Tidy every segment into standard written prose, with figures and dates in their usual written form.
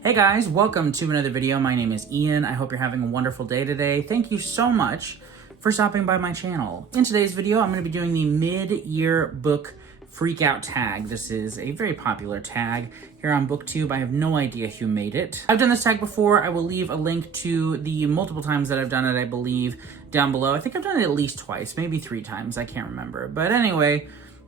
Hey guys, welcome to another video. My name is Ian. I hope you're having a wonderful day today. Thank you so much for stopping by my channel. In today's video, I'm going to be doing the mid-year book Freakout tag. This is a very popular tag here on BookTube. I have no idea who made it. I've done this tag before. I will leave a link to the multiple times that I've done it, I believe, down below. I think I've done it at least twice, maybe 3 times. I can't remember. But anyway,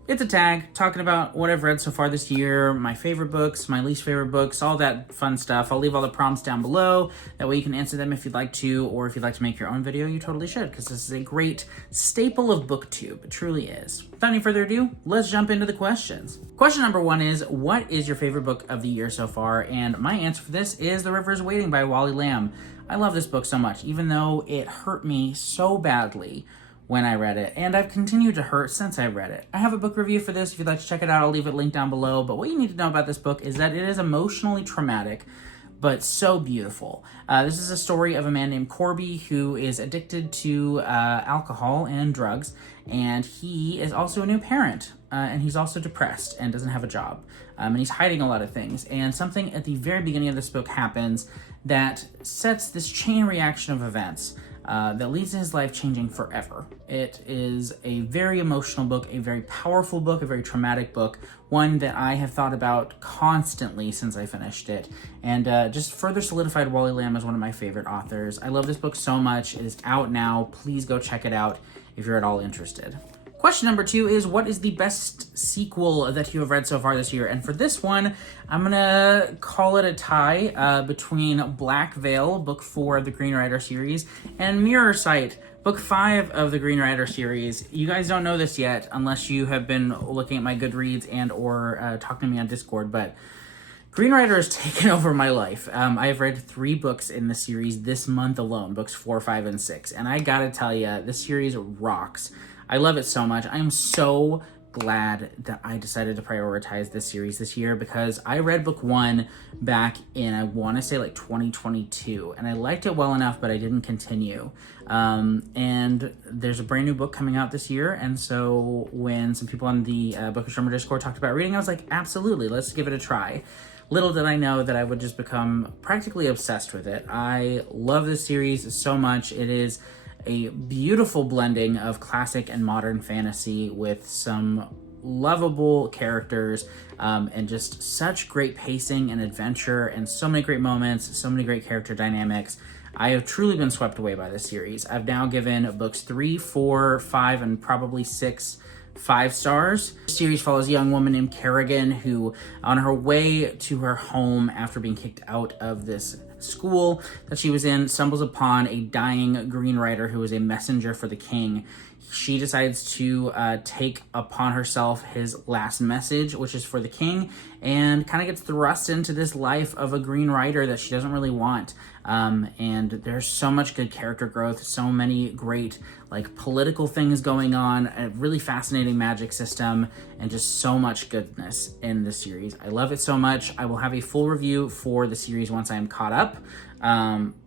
it's a tag talking about what I've read so far this year, my favorite books, my least favorite books, all that fun stuff. I'll leave all the prompts down below. That way you can answer them if you'd like to, or if you'd like to make your own video, you totally should, because this is a great staple of BookTube. It truly is. Without any further ado, let's jump into the questions. Question number 1 is, what is your favorite book of the year so far? And my answer for this is The River is Waiting by Wally Lamb. I love this book so much, even though it hurt me so badly when I read it, and I've continued to hurt since I read it. I have a book review for this. If you'd like to check it out, I'll leave it linked down below. But what you need to know about this book is that it is emotionally traumatic, but so beautiful. This is a story of a man named Corby who is addicted to alcohol and drugs, and he is also a new parent, and he's also depressed and doesn't have a job, and he's hiding a lot of things. And something at the very beginning of this book happens that sets this chain reaction of events that leads to his life changing forever. It is a very emotional book, a very powerful book, a very traumatic book, one that I have thought about constantly since I finished it, and just further solidified Wally Lamb as one of my favorite authors. I love this book so much. It is out now. Please go check it out if you're at all interested. Question number 2 is, what is the best sequel that you have read so far this year? And for this one, I'm gonna call it a tie between Black Veil, book 4 of the Green Rider series, and Mirror Sight, book 5 of the Green Rider series. You guys don't know this yet, unless you have been looking at my Goodreads and or talking to me on Discord, but Green Rider has taken over my life. I have read 3 books in the series this month alone, books 4, 5, and 6, and I gotta tell you, this series rocks. I love it so much. I am so glad that I decided to prioritize this series this year, because I read book 1 back in, I want to say, like 2022, and I liked it well enough, but I didn't continue. And there's a brand new book coming out this year, and so when some people on the Bookish Drummer Discord talked about reading, I was like, absolutely, let's give it a try. Little did I know that I would just become practically obsessed with it. I love this series so much. It is a beautiful blending of classic and modern fantasy with some lovable characters, and just such great pacing and adventure, and so many great moments, so many great character dynamics. I have truly been swept away by this series. I've now given books 3, 4, 5, and probably 6 5 stars. The series follows a young woman named Kerrigan who, on her way to her home after being kicked out of this school that she was in, stumbles upon a dying Green Rider who is a messenger for the king. She decides to take upon herself his last message, which is for the king, and kind of gets thrust into this life of a Green Rider that she doesn't really want. And there's so much good character growth, so many great like political things going on, a really fascinating magic system, and just so much goodness in this series. I love it so much. I will have a full review for the series once I am caught up.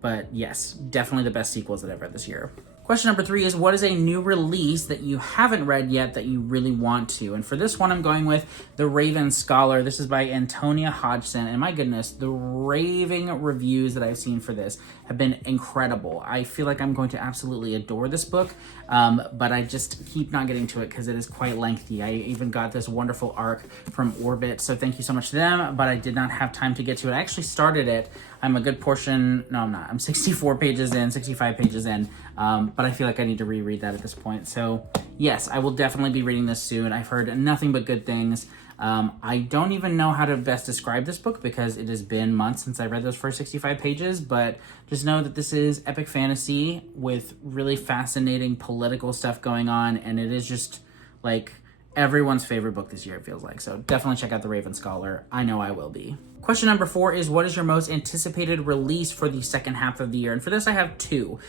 But yes, definitely the best sequels that I've read this year. Question number 3 is, what is a new release that you haven't read yet that you really want to? And for this one, I'm going with The Raven Scholar. This is by Antonia Hodgson, and my goodness, the raving reviews that I've seen for this have been incredible. I feel like I'm going to absolutely adore this book, but I just keep not getting to it because it is quite lengthy. I even got this wonderful arc from Orbit, so thank you so much to them, but I did not have time to get to it. I actually started it. I'm a good portion, no I'm not, I'm 64 pages in, 65 pages in, but I feel like I need to reread that at this point. So yes, I will definitely be reading this soon. I've heard nothing but good things. I don't even know how to best describe this book because it has been months since I read those first 65 pages, but just know that this is epic fantasy with really fascinating political stuff going on, and it is just like everyone's favorite book this year, it feels like. So definitely check out The Raven Scholar. I know I will be. Question number 4 is, what is your most anticipated release for the second half of the year? And for this, I have 2.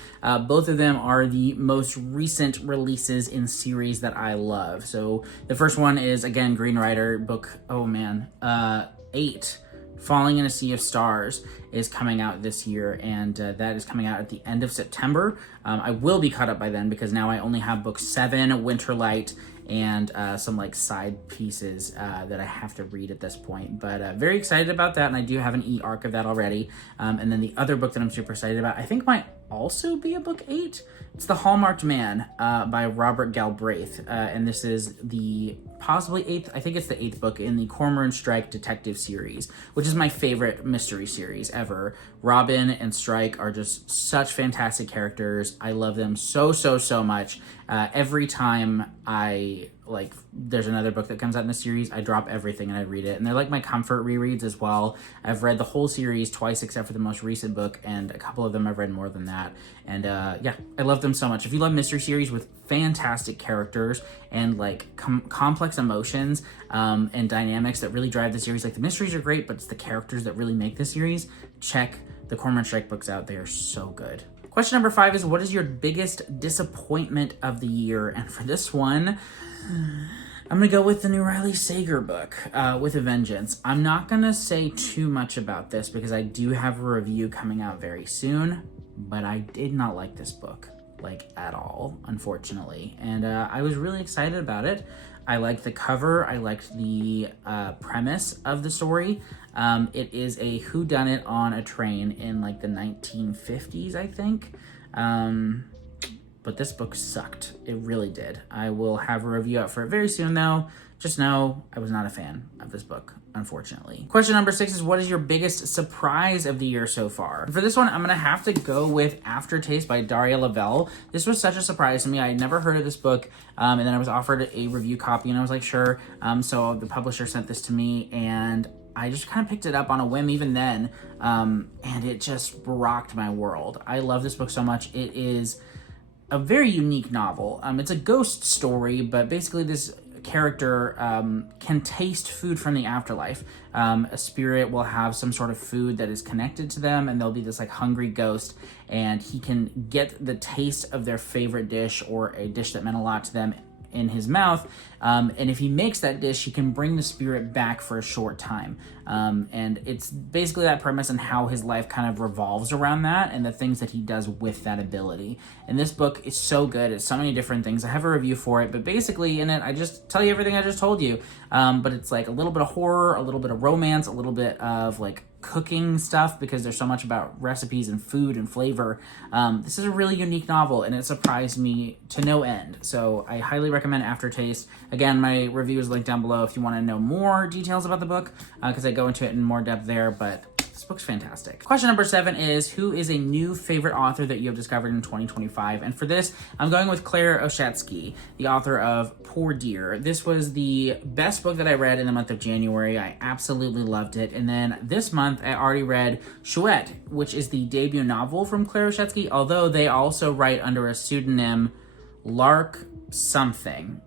Both of them are the most recent releases in series that I love. So the first one is, again, Green Rider book, 8. Falling in a Sea of Stars is coming out this year, and that is coming out at the end of September. I will be caught up by then because now I only have book 7, Winterlight, and some like side pieces that I have to read at this point. But very excited about that, and I do have an e-arc of that already. And then the other book that I'm super excited about, I think might also be a book 8. It's The Hallmarked Man by Robert Galbraith, and this is the possibly 8th, I think it's the 8th book in the Cormoran Strike detective series, which is my favorite mystery series ever. Robin and Strike are just such fantastic characters. I love them so much. Every time there's another book that comes out in the series, I drop everything and I read it. And they're like my comfort rereads as well. I've read the whole series twice except for the most recent book, and a couple of them I've read more than that. And yeah, I love them so much. If you love mystery series with fantastic characters and like complex emotions and dynamics that really drive the series, like the mysteries are great, but it's the characters that really make the series, check the Cormoran Strike books out. They are so good. Question number 5 is, what is your biggest disappointment of the year? And for this one, I'm going to go with the new Riley Sager book, With a Vengeance. I'm not going to say too much about this because I do have a review coming out very soon, but I did not like this book, like at all, unfortunately. And I was really excited about it. I liked the cover. I liked the premise of the story. It is a whodunit on a train in like the 1950s, I think. But this book sucked. It really did. I will have a review out for it very soon, though. Just know I was not a fan of this book, unfortunately. Question number 6 is, what is your biggest surprise of the year so far? For this one, I'm gonna have to go with Aftertaste by Daria Lavelle. This was such a surprise to me. I had never heard of this book, and then I was offered a review copy, and I was like, sure. So the publisher sent this to me, and I just kind of picked it up on a whim even then, and it just rocked my world. I love this book so much. It is a very unique novel. It's a ghost story, but basically this character can taste food from the afterlife. A spirit will have some sort of food that is connected to them, and there'll be this like hungry ghost, and he can get the taste of their favorite dish or a dish that meant a lot to them in his mouth, and if he makes that dish, he can bring the spirit back for a short time. And it's basically that premise and how his life kind of revolves around that and the things that he does with that ability. And this book is so good. It's so many different things. I have a review for it, but basically in it, I just tell you everything I just told you. But it's like a little bit of horror, a little bit of romance, a little bit of like cooking stuff, because there's so much about recipes and food and flavor. This is a really unique novel, and it surprised me to no end. So I highly recommend Aftertaste. Again, my review is linked down below if you want to know more details about the book, because I go into it in more depth there, but this book's fantastic. Question number 7 is, who is a new favorite author that you have discovered in 2025? And for this, I'm going with Claire Oshetsky, the author of Poor Dear. This was the best book that I read in the month of January. I absolutely loved it. And then this month, I already read Chouette, which is the debut novel from Claire Oshetsky, although they also write under a pseudonym Lark something.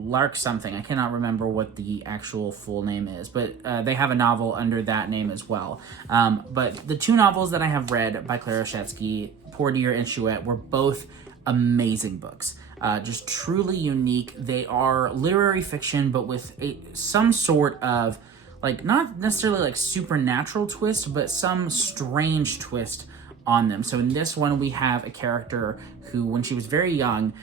I cannot remember what the actual full name is, but they have a novel under that name as well. But the 2 novels that I have read by Claire Oshetsky, Poor Dear and Chouette, were both amazing books. Just truly unique. They are literary fiction, but with some sort of, like, not necessarily like supernatural twist, but some strange twist on them. So in this one, we have a character who, when she was very young,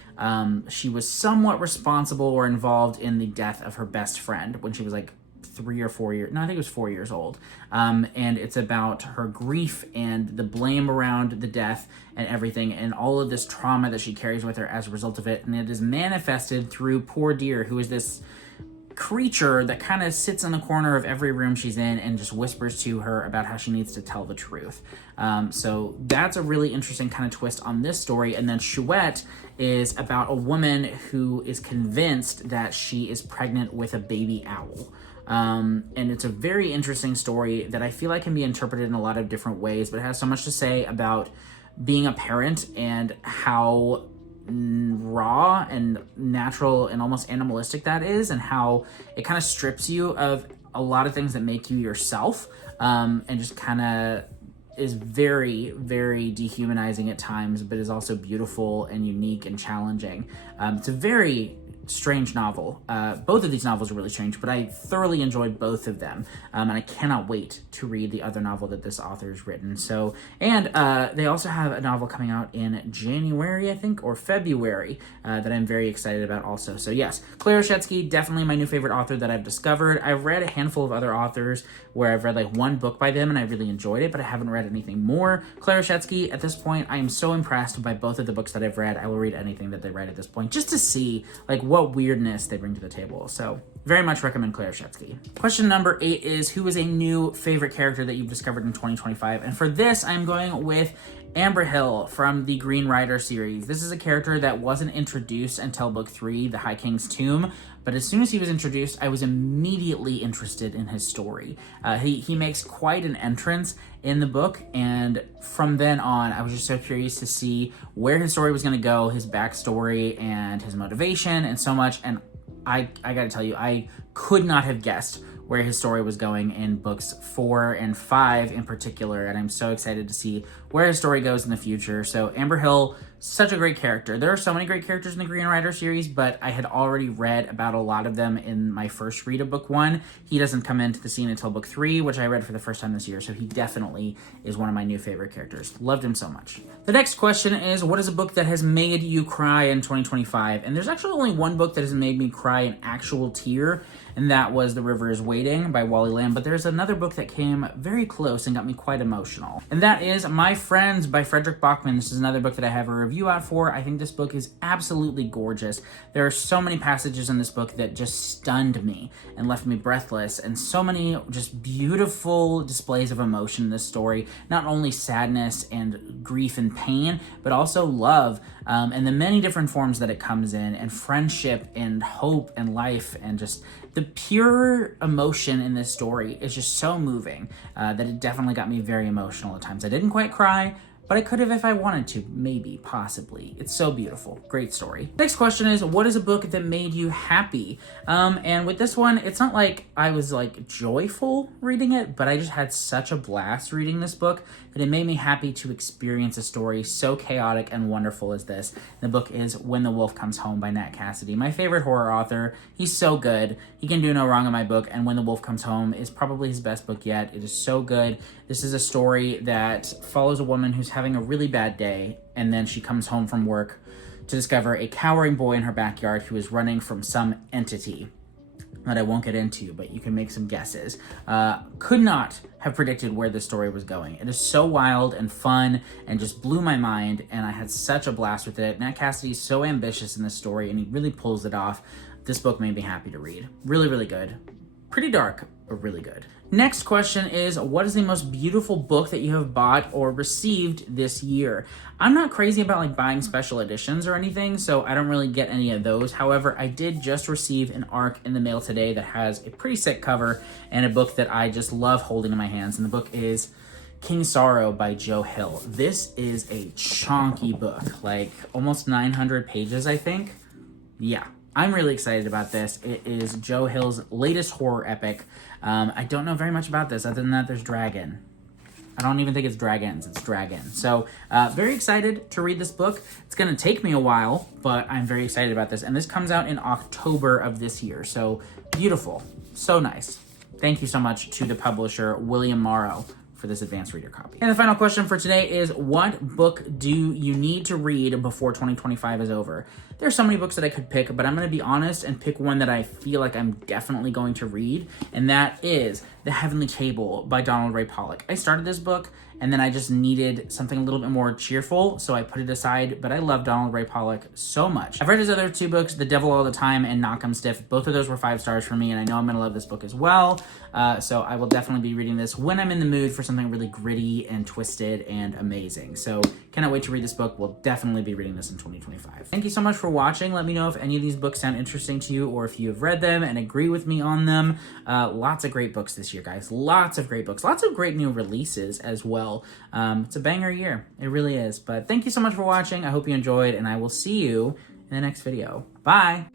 she was somewhat responsible or involved in the death of her best friend when she was like 3 or 4 years, no, I think it was 4 years old. And it's about her grief and the blame around the death and everything, and all of this trauma that she carries with her as a result of it. And it is manifested through Poor Dear, who is this creature that kind of sits in the corner of every room she's in and just whispers to her about how she needs to tell the truth. So that's a really interesting kind of twist on this story. And then Chouette is about a woman who is convinced that she is pregnant with a baby owl. And it's a very interesting story that I feel like can be interpreted in a lot of different ways, but it has so much to say about being a parent and how raw and natural and almost animalistic that is, and how it kind of strips you of a lot of things that make you yourself, and just kind of is very, very dehumanizing at times, but is also beautiful and unique and challenging. It's a very strange novel. Both of these novels are really strange, but I thoroughly enjoyed both of them, and I cannot wait to read the other novel that this author has written. So, and they also have a novel coming out in January, I think, or February, that I'm very excited about also. So yes, Claire Shetsky, definitely my new favorite author that I've discovered. I've read a handful of other authors where I've read like one book by them and I really enjoyed it, but I haven't read anything more. Claire Shetsky, at this point, I am so impressed by both of the books that I've read. I will read anything that they write at this point, just to see like what weirdness they bring to the table. So very much recommend Claire Shetsky. Question number 8 is, who is a new favorite character that you've discovered in 2025? And for this, I'm going with Amber Hill from the Green Rider series. This is a character that wasn't introduced until book 3, The High King's Tomb, but as soon as he was introduced, I was immediately interested in his story. He makes quite an entrance in the book, and from then on, I was just so curious to see where his story was going to go, his backstory, and his motivation, and so much, and I gotta tell you, I could not have guessed where his story was going in books 4 and 5 in particular, and I'm so excited to see where his story goes in the future. So Amber Hill, such a great character. There are so many great characters in the Green Rider series, but I had already read about a lot of them in my first read of book 1. He doesn't come into the scene until book 3, which I read for the first time this year, so he definitely is one of my new favorite characters. Loved him so much. The next question is, what is a book that has made you cry in 2025? And there's actually only one book that has made me cry an actual tear, and that was The River is Waiting by Wally Lamb, but there's another book that came very close and got me quite emotional, and that is My Friends by Frederick Bachman. This is another book that I have a review out for. I think this book is absolutely gorgeous. There are so many passages in this book that just stunned me and left me breathless, and so many just beautiful displays of emotion in this story. Not only sadness and grief and pain, but also love, and the many different forms that it comes in, and friendship and hope and life, and just the pure emotion in this story is just so moving that it definitely got me very emotional at times. I didn't quite cry, but I could have if I wanted to, maybe, possibly. It's so beautiful. Great story. Next question is, what is a book that made you happy? And with this one, it's not like I was like joyful reading it, but I just had such a blast reading this book that it made me happy to experience a story so chaotic and wonderful as this. The book is When the Wolf Comes Home by Nat Cassidy, my favorite horror author. He's so good. He can do no wrong in my book, and When the Wolf Comes Home is probably his best book yet. It is so good. This is a story that follows a woman who's having a really bad day, and then she comes home from work to discover a cowering boy in her backyard who is running from some entity that I won't get into, but you can make some guesses. Could not have predicted where this story was going. It is so wild and fun and just blew my mind, and I had such a blast with it. Nat Cassidy is so ambitious in this story, and he really pulls it off. This book made me happy to read. Really, really good. Pretty dark, but really good. Next question is, what is the most beautiful book that you have bought or received this year? I'm not crazy about like buying special editions or anything, so I don't really get any of those. However, I did just receive an ARC in the mail today that has a pretty sick cover and a book that I just love holding in my hands, and the book is King Sorrow by Joe Hill. This is a chunky book, like almost 900 pages, I think. Yeah. I'm really excited about this. It is Joe Hill's latest horror epic. I don't know very much about this other than that there's dragon. I don't even think it's dragons, it's dragon. So very excited to read this book. It's gonna take me a while, but I'm very excited about this. And this comes out in October of this year. So beautiful, so nice. Thank you so much to the publisher, William Morrow, for this advanced reader copy. And the final question for today is, what book do you need to read before 2025 is over? There's so many books that I could pick, but I'm going to be honest and pick one that I feel like I'm definitely going to read, and that is The Heavenly Table by Donald Ray Pollock. I started this book, and then I just needed something a little bit more cheerful, so I put it aside, but I love Donald Ray Pollock so much. I've read his other two books, The Devil All the Time and Knock 'em Stiff. Both of those were 5 stars for me, and I know I'm going to love this book as well, so I will definitely be reading this when I'm in the mood for something really gritty and twisted and amazing. So cannot wait to read this book. We'll definitely be reading this in 2025. Thank you so much for watching. Let me know if any of these books sound interesting to you, or if you have read them and agree with me on them. Lots of great books this year, guys. Lots of great books. Lots of great new releases as well. It's a banger year. It really is. But thank you so much for watching. I hope you enjoyed, and I will see you in the next video. Bye!